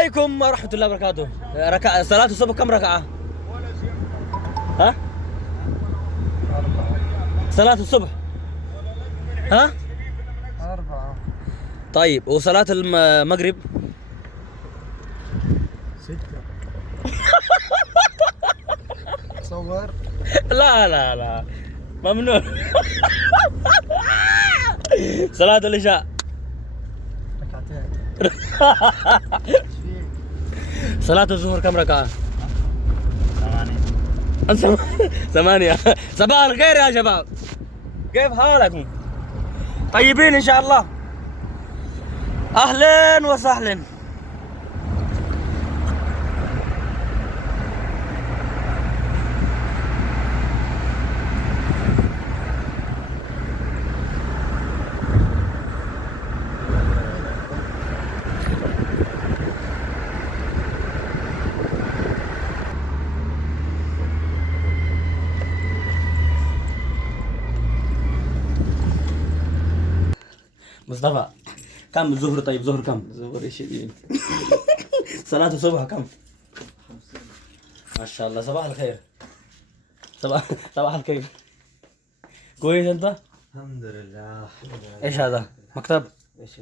عليكم ورحمة الله وبركاته. صلاة الصبح كم ركعة؟ ها؟ صلاة الصبح ها؟ 4. طيب وصلاة المغرب؟ 6. تصور. لا لا لا ممنوع. صلاة العشاء؟ 2. صلاة الظهر كم ركعة؟ 8. 8. صباح الخير يا شباب، كيف حالكم؟ طيبين إن شاء الله؟ أهلا وسهلا. مصطفى كم الظهر؟ طيب ظهر كم؟ ظهر 20. صلاة الصبح كم؟ 50. ما شاء الله. صباح الخير. صباح الخير. كويس انت؟ الحمد لله. ايش هذا؟ مكتب؟ ايش